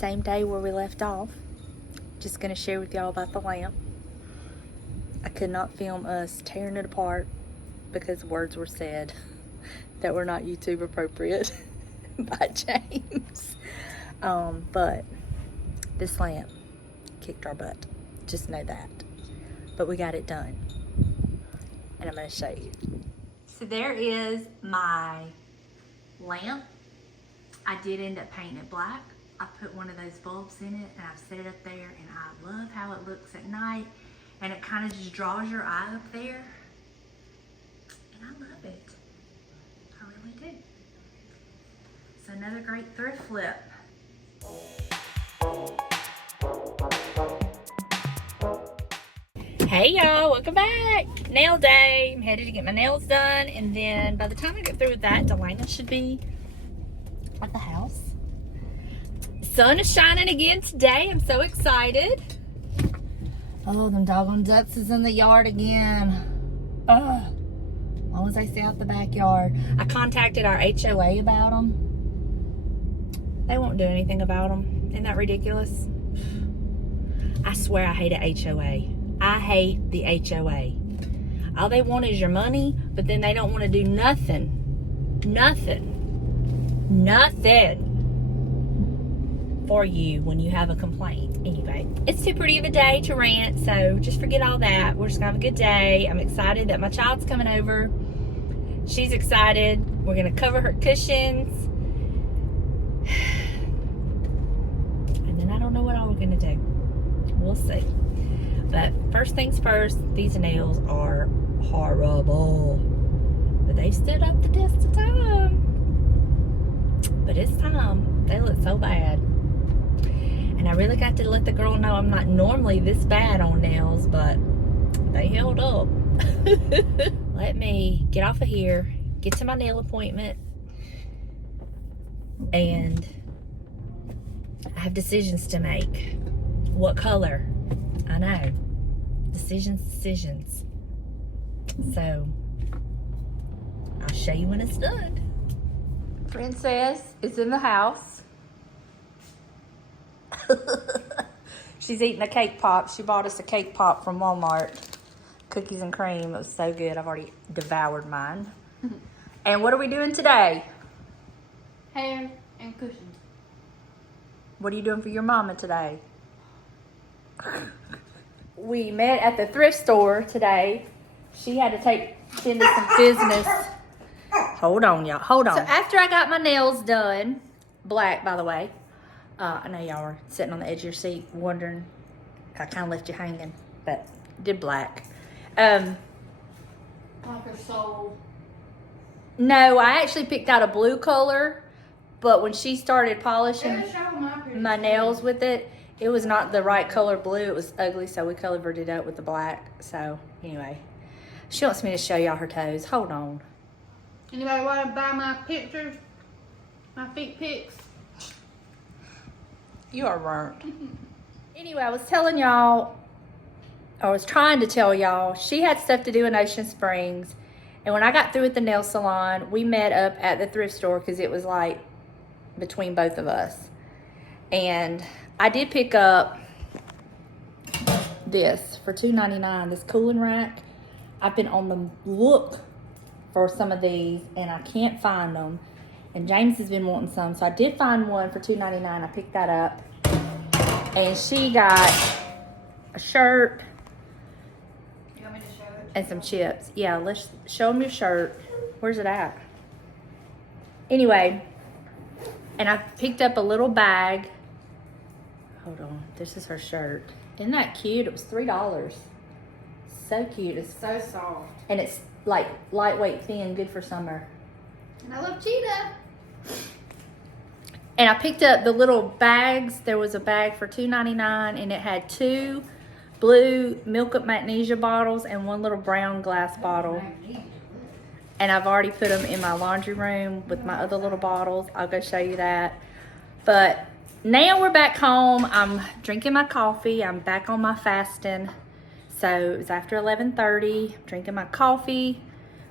same day where we left off. Just gonna share with y'all about the lamp. I could not film us tearing it apart because words were said that were not YouTube appropriate by James. But this lamp kicked our butt. Just know that. But we got it done. And I'm gonna show you. So there is my lamp. I did end up painting it black. I put one of those bulbs in it and I've set it up there, and I love how it looks at night, and it kind of just draws your eye up there, and I love it. I really do. So another great thrift flip. Hey y'all, welcome back. Nail day. I'm headed to get my nails done, and then by the time I get through with that, Donna should be at the house. Sun is shining again today. I'm so excited. Oh, them doggone ducks is in the yard again. Ugh. As long as they stay out the backyard. I contacted our HOA about them. They won't do anything about them. Isn't that ridiculous? I swear I hate a HOA. I hate the HOA. All they want is your money, but then they don't want to do nothing. Nothing for you when you have a complaint. Anyway, it's too pretty of a day to rant, so just forget all that. We're just gonna have a good day. I'm excited that my child's coming over. She's excited. We're gonna cover her cushions. And then I don't know what all we're gonna do. We'll see. But first things first, these nails are horrible. But they stood up the test of time. But it's time. They look so bad. And I really got to let the girl know I'm not normally this bad on nails, but they held up. Let me get off of here, get to my nail appointment, and I have decisions to make. What color? I know. Decisions. So, I'll show you when it's done. Princess is in the house. She's eating a cake pop. She bought us a cake pop from Walmart. Cookies and cream. It was so good. I've already devoured mine. And what are we doing today? Hair and cushions. What are you doing for your mama today? We met at the thrift store today. She had to tend to some business. Hold on, y'all. Hold on. So after I got my nails done, black, by the way. I know y'all were sitting on the edge of your seat wondering. I kind of left you hanging, but did black. Like her soul. No, I actually picked out a blue color, but when she started polishing my nails with it, it was not the right color blue. It was ugly, so we colored it up with the black. So anyway, she wants me to show y'all her toes. Hold on. Anybody want to buy my pictures? My feet pics? You are burnt. Anyway, I was telling y'all, I was trying to tell y'all, she had stuff to do in Ocean Springs. And when I got through at the nail salon, we met up at the thrift store because it was like between both of us. And I did pick up this for $2.99, this cooling rack. I've been on the look for some of these and I can't find them. And James has been wanting some, so I did find one for $2.99. I picked that up. And she got a shirt. You want me to show it? And some chips. Yeah, let's show them your shirt. Where's it at? Anyway, and I picked up a little bag. Hold on, this is her shirt. Isn't that cute? It was $3. So cute. It's So soft. and it's like lightweight, thin, good for summer. And I love cheetah. And I picked up the little bags. There was a bag for $2.99 and it had 2 blue Milk Up Magnesia bottles and 1 little brown glass bottle. And I've already put them in my laundry room with my other little bottles. I'll go show you that. But now we're back home. I'm drinking my coffee. I'm back on my fasting. So it was after 11:30. Drinking my coffee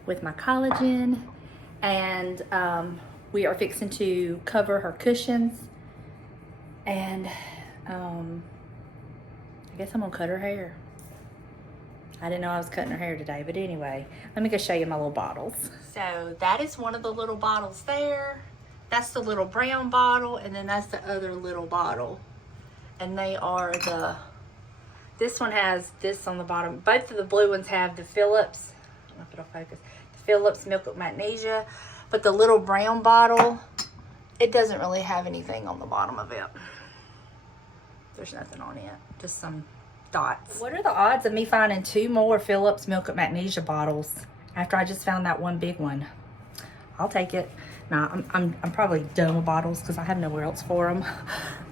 with my collagen. And we are fixing to cover her cushions. And I guess I'm gonna cut her hair. I didn't know I was cutting her hair today, but anyway, let me go show you my little bottles. So that is one of the little bottles there. That's the little brown bottle, and then that's the other little bottle. And they are this one has this on the bottom. Both of the blue ones have the Phillips, I don't know if it'll focus, the Phillips Milk with Magnesia, but the little brown bottle, it doesn't really have anything on the bottom of it. There's nothing on it, just some dots. What are the odds of me finding 2 more Phillips Milk with Magnesia bottles after I just found that one big one? I'll take it. Nah, I'm probably done with bottles because I have nowhere else for them.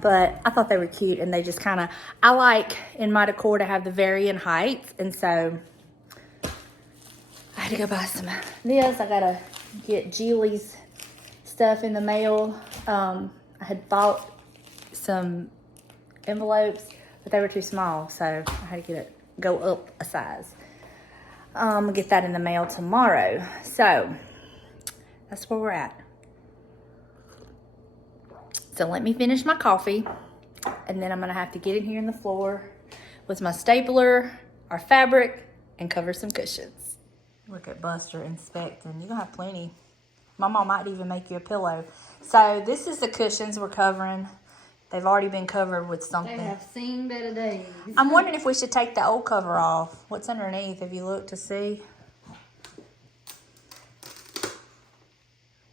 But I thought they were cute, and they just kind of, I like in my decor to have the varying heights, and so I had to go buy some of this. I gotta get Julie's stuff in the mail. I had bought some envelopes, but they were too small, so I had to go up a size. I'm gonna get that in the mail tomorrow. So that's where we're at. So let me finish my coffee, and then I'm gonna have to get in here in the floor with my stapler, our fabric, and cover some cushions. Look at Buster inspecting. You're gonna have plenty. Mama might even make you a pillow. So this is the cushions we're covering. They've already been covered with something. They have seen better days. I'm wondering if we should take the old cover off. What's underneath? Have you looked to see?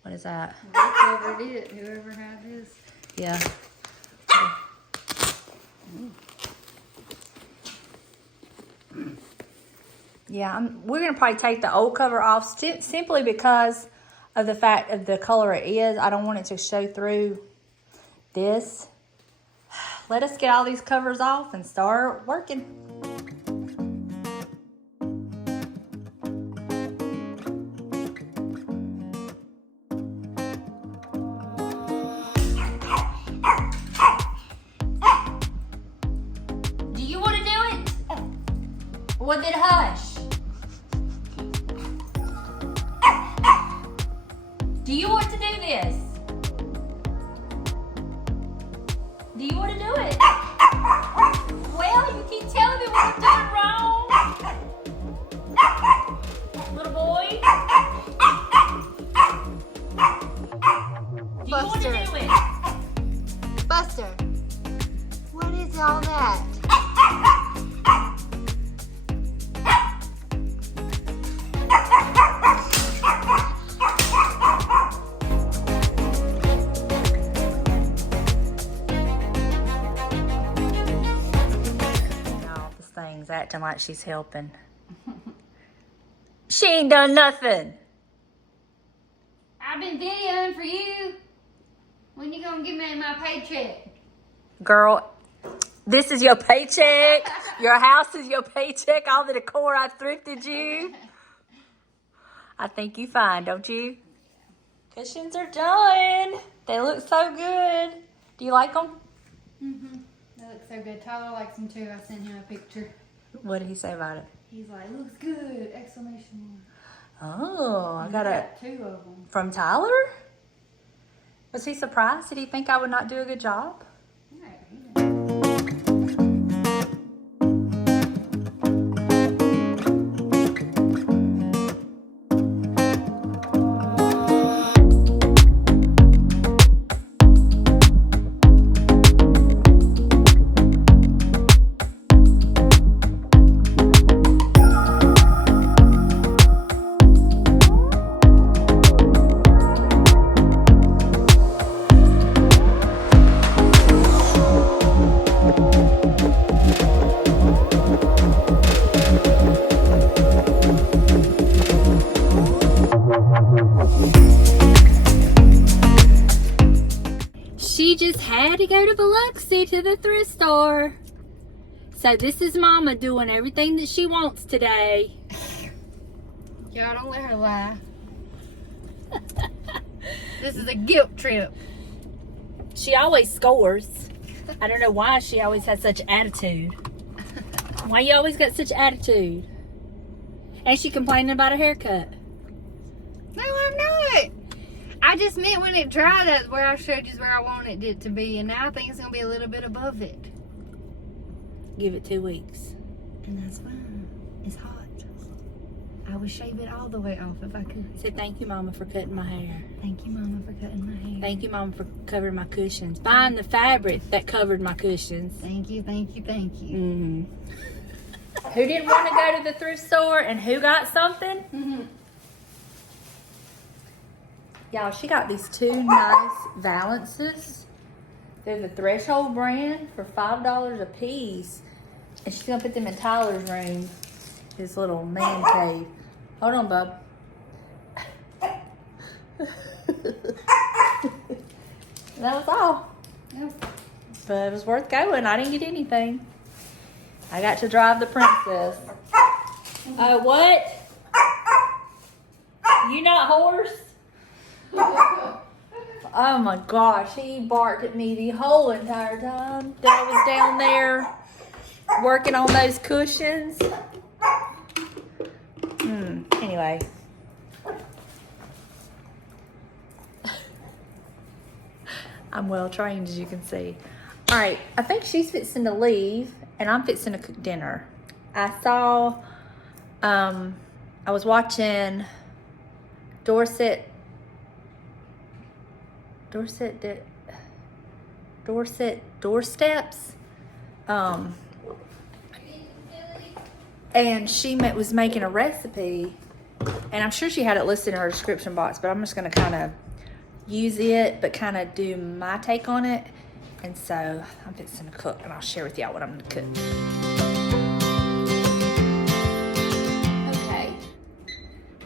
What is that? Whoever did it, whoever had this. Yeah. Yeah, we're going to probably take the old cover off simply because of the fact of the color it is. I don't want it to show through this. Let us get all these covers off and start working. Do you want to do it? Or then hush? Do you want to do this? Do you want to do it? Well, you keep telling me what I'm doing wrong. Little boy. Do you want to do it? Buster, what is all that? Acting like she's helping. She ain't done nothing. I've been videoing for you. When you gonna give me my paycheck? Girl, this is your paycheck. Your house is your paycheck. All the decor I thrifted you. I think you fine, don't you? Cushions are done. They look so good. Do you like them? Mm-hmm. They look so good. Tyler likes them too. I sent him a picture. What did he say about it? He's like, looks good! Exclamation mark. Oh, I got it. 2 of them. From Tyler? Was he surprised? Did he think I would not do a good job? No, he didn't. She just had to go to Biloxi to the thrift store. So this is Mama doing everything that she wants today. Y'all don't let her lie. This is a guilt trip. She always scores. I don't know why she always has such attitude. Why you always got such attitude? And she complaining about her haircut. No, I'm not. I I just meant when it dried up where I showed you where I wanted it to be, and now I think it's gonna be a little bit above it. Give it 2 weeks. And that's fine. It's hot. I would shave it all the way off if I could. Say thank you, Mama, for cutting my hair. Thank you, Mama, for cutting my hair. Thank you, Mama, for covering my cushions. Buying the fabric that covered my cushions. Thank you, thank you, thank you. Mm-hmm. Who didn't want to go to the thrift store and who got something? Mm-hmm. Y'all, she got these 2 nice valances. They're the Threshold brand for $5 a piece. And she's going to put them in Tyler's room. His little man cave. Hold on, bub. That was all. Yep. But it was worth going. I didn't get anything. I got to drive the princess. What? You not horse? Oh my gosh, he barked at me the whole entire time that I was down there working on those cushions. Anyway. I'm well trained, as you can see. All right, I think she's fixing to leave and I'm fixing to cook dinner. I saw, I was watching Dorsett Doorsteps. And she was making a recipe, and I'm sure she had it listed in her description box, but I'm just going to kind of use it, but kind of do my take on it. And so I'm fixing to cook, and I'll share with y'all what I'm going to cook. Okay.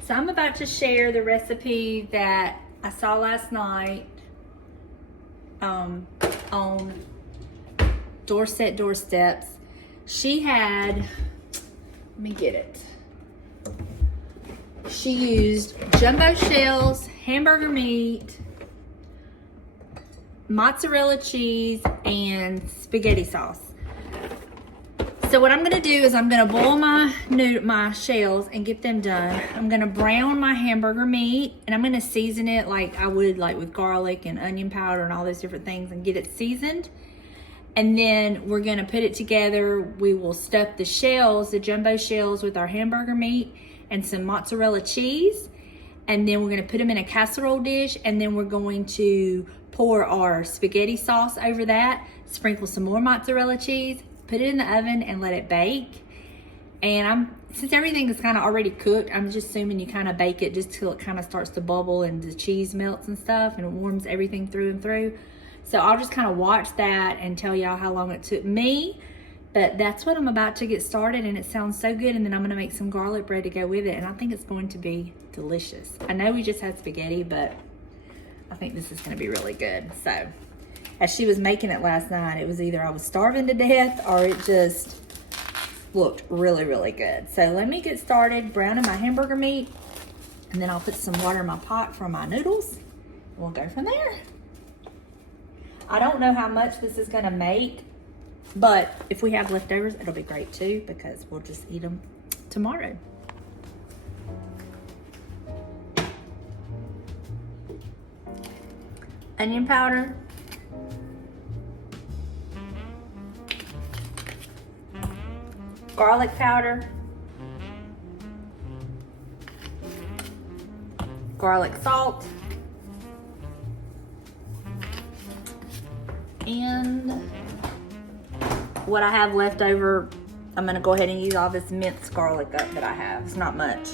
So I'm about to share the recipe that I saw last night on Dorsett Doorsteps. She had, let me get it. She used jumbo shells, hamburger meat, mozzarella cheese, and spaghetti sauce. So what I'm gonna do is I'm gonna boil my shells and get them done. I'm gonna brown my hamburger meat, and I'm gonna season it like I would with garlic and onion powder and all those different things, and get it seasoned. And then we're gonna put it together. We will stuff the shells, the jumbo shells, with our hamburger meat and some mozzarella cheese. And then we're gonna put them in a casserole dish, and then we're going to pour our spaghetti sauce over that, sprinkle some more mozzarella cheese, put it in the oven and let it bake. And since everything is kind of already cooked, I'm just assuming you kind of bake it just till it kind of starts to bubble and the cheese melts and stuff, and it warms everything through and through. So I'll just kind of watch that and tell y'all how long it took me. But that's what I'm about to get started, and it sounds so good. And then I'm gonna make some garlic bread to go with it, and I think it's going to be delicious. I know we just had spaghetti, but I think this is gonna be really good. So as she was making it last night, it was either I was starving to death or it just looked really, really good. So let me get started browning my hamburger meat, and then I'll put some water in my pot for my noodles. We'll go from there. I don't know how much this is gonna make, but if we have leftovers, it'll be great too, because we'll just eat them tomorrow. Onion powder. Garlic powder. Garlic salt. And what I have left over, I'm gonna go ahead and use all this minced garlic up that I have. It's not much.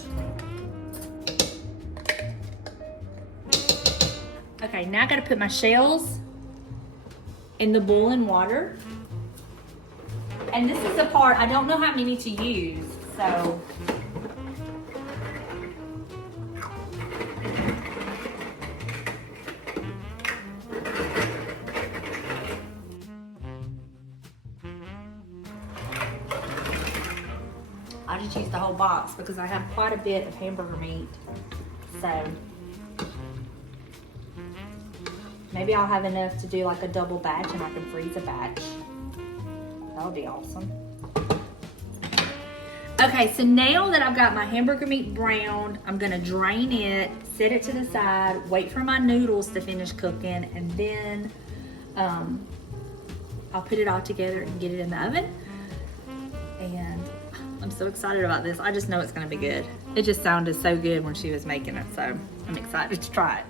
Okay, now I gotta put my shells in the boiling water. And this is the part, I don't know how many to use, so. I just used the whole box because I have quite a bit of hamburger meat. So maybe I'll have enough to do like a double batch, and I can freeze a batch. That would be awesome. Okay, Okay, so now that I've got my hamburger meat browned, I'm gonna drain it, set it to the side, wait for my noodles to finish cooking, and then I'll put it all together and get it in the oven. And I'm so excited about this. I just know it's gonna be good. It just sounded so good when she was making it, so I'm excited to try it.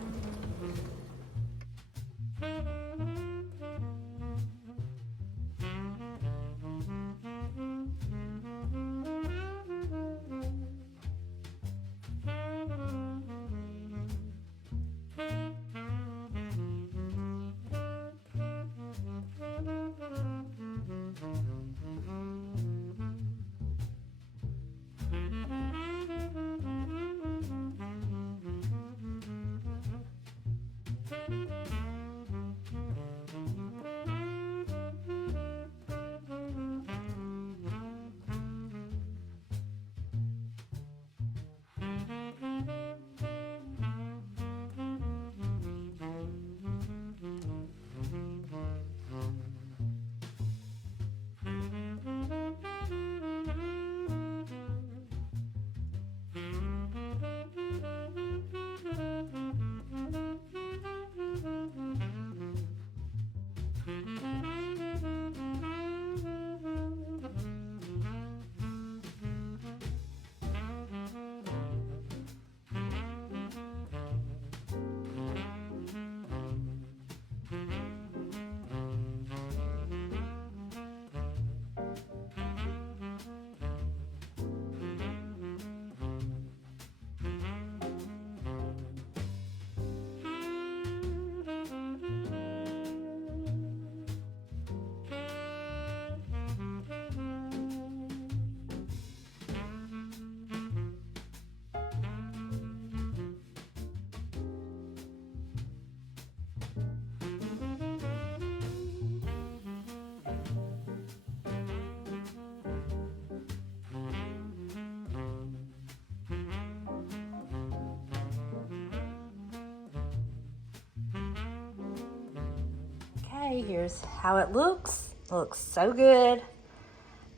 Okay, here's how it looks. Looks so good.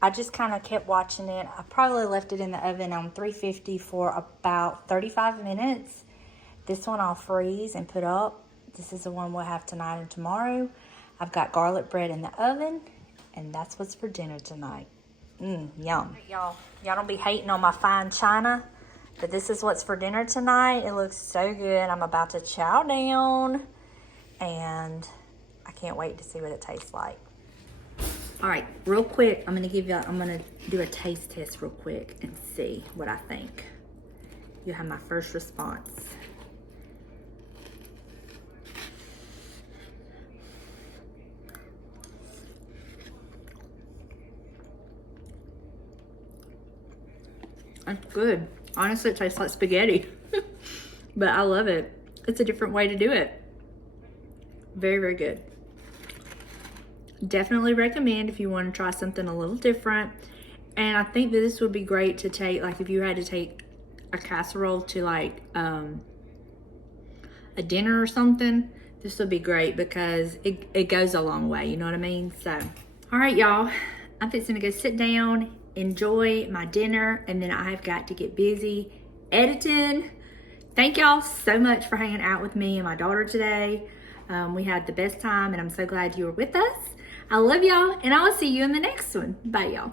I just kind of kept watching it. I probably left it in the oven on 350 for about 35 minutes. This one I'll freeze and put up. This is the one we'll have tonight and tomorrow. I've got garlic bread in the oven, and that's what's for dinner tonight. Yum. Y'all don't be hating on my fine china, but this is what's for dinner tonight. It looks so good. I'm about to chow down, and I can't wait to see what it tastes like. All right, real quick, I'm gonna do a taste test real quick and see what I think. You have my first response. That's good. Honestly, it tastes like spaghetti, but I love it. It's a different way to do it. Very, very good. Definitely recommend if you want to try something a little different. And I think that this would be great to take, like if you had to take a casserole to like a dinner or something, this would be great because it goes a long way, you know what I mean? So, all right, y'all, I'm fixing to go sit down, enjoy my dinner, and then I've got to get busy editing. Thank y'all so much for hanging out with me and my daughter today. We had the best time, and I'm so glad you were with us. I love y'all, and I will see you in the next one. Bye, y'all.